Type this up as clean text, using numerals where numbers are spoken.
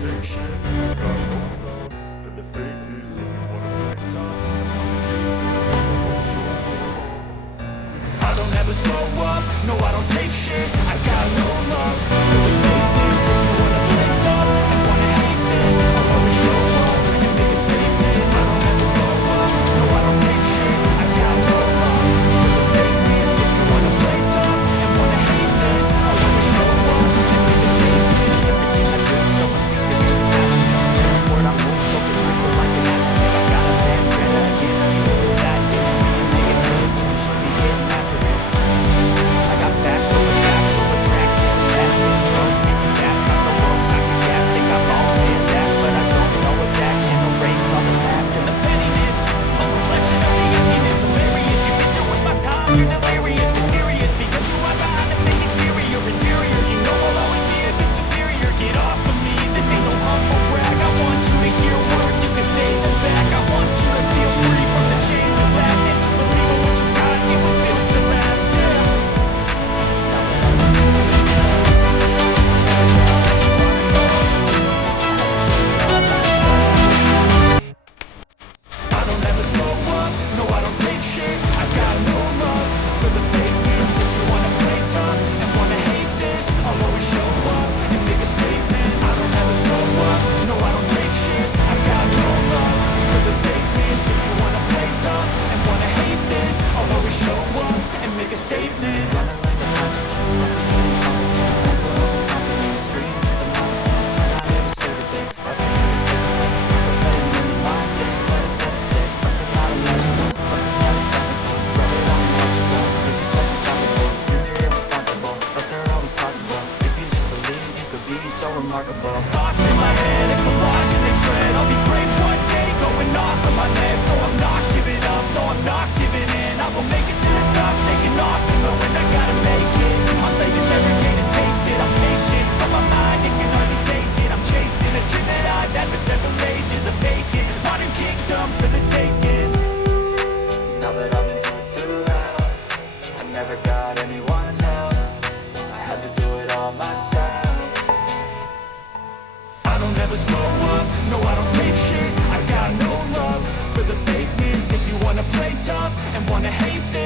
take shit. I got no love for the fakeness. If you wanna play tough and wanna hate this, I'ma show up. I don't ever slow up, no I don't take shit. I got no love for the fakeness. If you wanna play tough and wanna hate this, I'll always show up and make a statement. I don't ever slow up, no I don't take shit. I got no love for the fakeness. If you wanna play tough and wanna hate this, I'll always show up and make a statement. Everything I do, so instinctive, is passionate. Every word I move, so prescriptive like an accident. I got a vendetta against people that didn't mean negative. You should be getting after it. I got facts over tracks, this and that. So speaking fast, got the ropes, got the gas. Think I'm all in that, but I don't know if that can erase all the past. And the pettiness, a reflection of the emptiness. Hilarious, you've been doing my time, you're delirious, mysterious. Because you are behind the fake exterior, inferior. You know I'll always be a bit superior. Get off of me, this ain't no humble brag. I want you to hear words, you can say them back. I want you to feel free from the chains that last. And to believe in what you got, it was built to last, yeah. I don't ever slow up, no I don't take shit. I got no love for the fakeness. If you wanna play tough and wanna hate this, I'll always show up and make a statement. I don't ever slow up, no I don't take shit. I got no love for the fakeness. If you wanna play tough and wanna hate this, I'll always show up and make a statement. Gonna learn the consequence, I'll be hitting politics. Mental health is confidence, dreams and some modestness. And I never say the things, that's what you take away. I could play a million mind games, but instead of say something not illogical, something that is technical. Rub it on illogical, make yourself unstoppable. Dreams are irresponsible, but they're always possible. If you just believe, you could be so remarkable. Thoughts in my head, a collage and they spread. I'll be great one day, going off of my meds. No, I'm not giving up, no, I'm not giving in. I will make it to the top, taking off, knowing I gotta make it. I'm saving every day to taste it. I'm patient, but my mind, it can hardly take it. I'm chasing a dream that I've had for several ages. A vacant, modern kingdom for the taking. Now that I've been through hell, I never got anyone's help. I had to do it all myself. I don't ever slow up, no I don't take shit. I got no love for the fakeness. If you wanna play tough and wanna hate this,